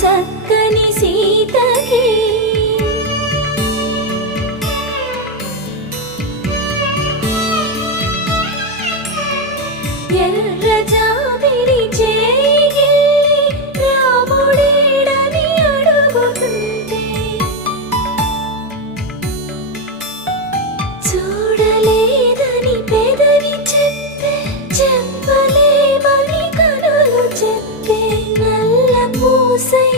చక్కని సీతకి ఎర్ర జాబిలి చేయి రాముడేడని అడుగుతుంటే చూడలేదని పెదవి చెప్పే చెప్పలేమని కనులు చెప్పే నల్ల పూసై